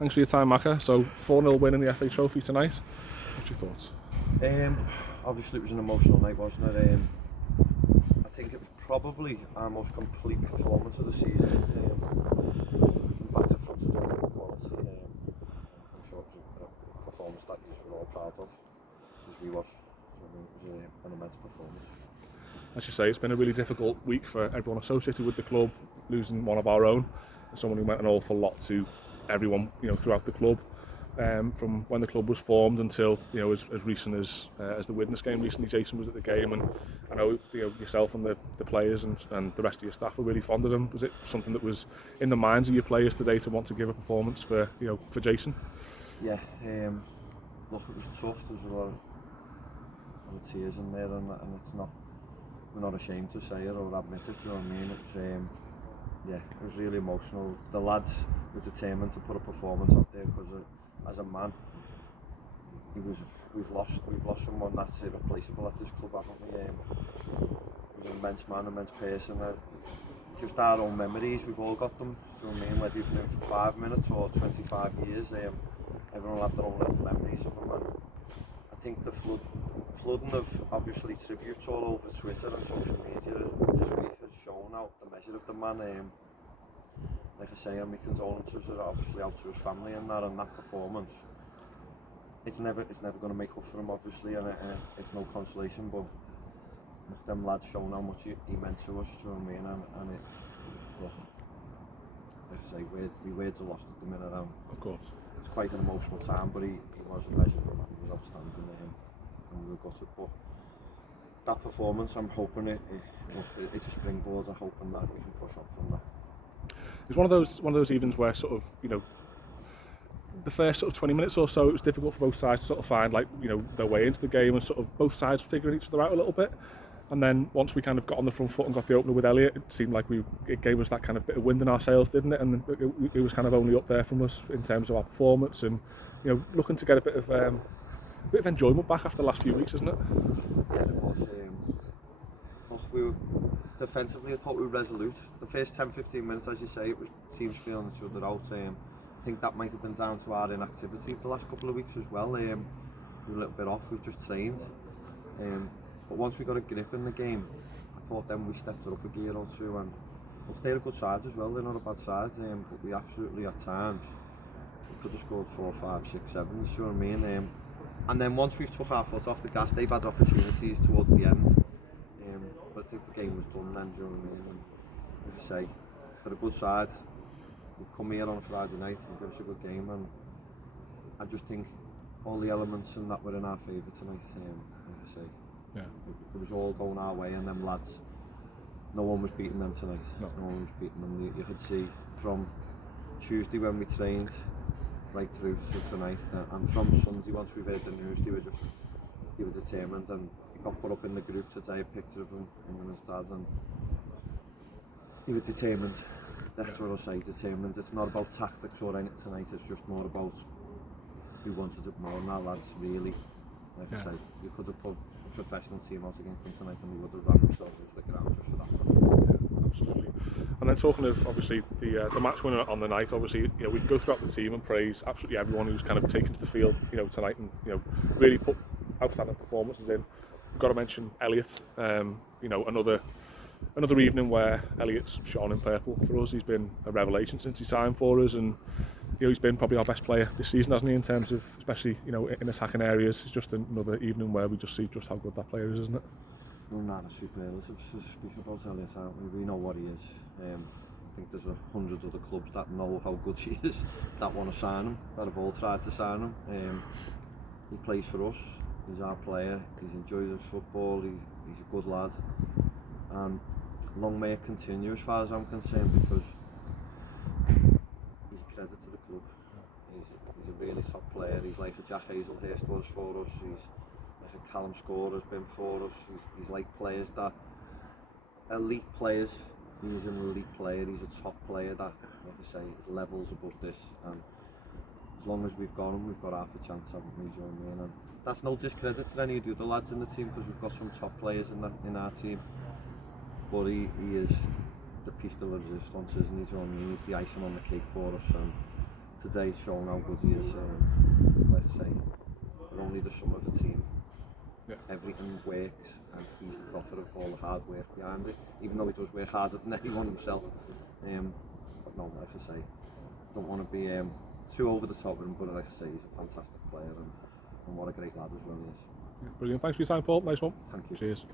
Thanks for your time, Macca. So 4-0 win in the FA Trophy tonight. What's your thoughts? Obviously it was an emotional night, wasn't it? I think it was probably our most complete performance of the season. Back to front of the quality. I'm sure it was a performance that we were all proud of, as we was. It was an immense performance. As you say, it's been a really difficult week for everyone associated with the club, losing one of our own, someone who meant an awful lot to everyone, throughout the club, from when the club was formed until, as recent as the Widnes game recently. Jason was at the game, and I know, yourself and the players and the rest of your staff were really fond of him. Was it something that was in the minds of your players today to want to give a performance for Jason? Yeah, look, it was tough. There was a lot of tears in there, and it's not. We're not ashamed to say it or admit it. You know what I mean? It was, it was really emotional. The lads were determined to put a performance out there because, as a man, we've lost someone that's irreplaceable at this club, haven't we? He was an immense man, immense person. Just our own memories, we've all got them. You know what I mean? Whether you've been in for 5 minutes or 25 years, everyone will have their own little memories of him. And I think the flooding of obviously tributes all over Twitter and social media this week has shown out the measure of the man. Like I say, my condolences are obviously out to his family and that performance. It's never going to make up for him, obviously, and it's no consolation. But them lads shown how much he meant to us. Do you know what I mean? And it, look, like I say, we words are lost at the minute. Of course. It's quite an emotional time, but he was a measure of a man. He was outstanding. And we got it, but that performance, I'm hoping it's a springboard. I'm hoping that we can push up from that. It's one of those evenings where sort of, the first sort of 20 minutes or so, it was difficult for both sides to sort of find their way into the game, and sort of both sides figuring each other out a little bit. And then once we kind of got on the front foot and got the opener with Elliot, it seemed like it gave us that kind of bit of wind in our sails, didn't it? And it was kind of only up there from us in terms of our performance, and looking to get a bit of enjoyment back after the last few weeks, isn't it? Yeah, it was. Look, we were defensively, I thought we were resolute. The first 10-15 minutes, as you say, it was teams feeling each other out. I think that might have been down to our inactivity the last couple of weeks as well. We were a little bit off, we've just trained. But once we got a grip in the game, I thought then we stepped it up a gear or two. And look, they're a good side as well, they're not a bad side. But we absolutely, at times, we could have scored 4, 5, 6, 7, you see what I mean? And then once we've took our foot off the gas, they've had opportunities towards the end. But I think the game was done then, do you know what I mean? And as I say, they're a good side. They've come here on a Friday night and give us a good game, and I just think all the elements in that were in our favour tonight. Like I say, it was all going our way, and them lads, no one was beating them tonight. No one was beating them. You could see from Tuesday when we trained right through to tonight, and from Sunday once we've heard the news, they were determined, and it got put up in the group today, a picture of them in his dad, and they were determined. That's what I'll say, determined. It's not about tactics or anything tonight, it's just more about who wanted it more, and our lads really, like I say, you could have put a professional team out against them tonight and they would have ran themselves into the ground just for that. Yeah, absolutely. And then talking of obviously the match winner on the night, obviously we can go throughout the team and praise absolutely everyone who's kind of taken to the field tonight and really put outstanding performances in. We've got to mention Elliot, another evening where Elliot's shone in purple for us. He's been a revelation since he signed for us, and he's been probably our best player this season, hasn't he, in terms of, especially in attacking areas. It's just another evening where we just see just how good that player is, isn't it? We're not a superlative to speak about Elliot, aren't we? We know what he is. I think there's 100 other clubs that know how good he is, that want to sign him, that have all tried to sign him. He plays for us, he's our player, he's enjoyed his football, he's a good lad, and long may it continue as far as I'm concerned, because he's a credit to the club. He's a really top player. He's like a Jack Hazelhurst was for us, he's like a Callum Score has been for us. He's like players that, elite players. He's an elite player, he's a top player that, like I say, is levels above this, and as long as we've got him, we've got half a chance, haven't we, do you know what I mean? And that's no discredit to any of the other lads in the team, because we've got some top players in our team, but he is the piece de la resistance, isn't he, do you know what I mean? He's the icing on the cake for us, and today's shown how good he is. Like I say, we're only the sum of a team. Yeah. Everything works, and he's the prophet of all the hard work behind it, even though he does work harder than anyone himself. But no, like I say, don't want to be too over the top with him, but like I say, he's a fantastic player, and what a great lad as well he is. Brilliant. Thanks for your time, Paul. Nice one. Thank you. Cheers.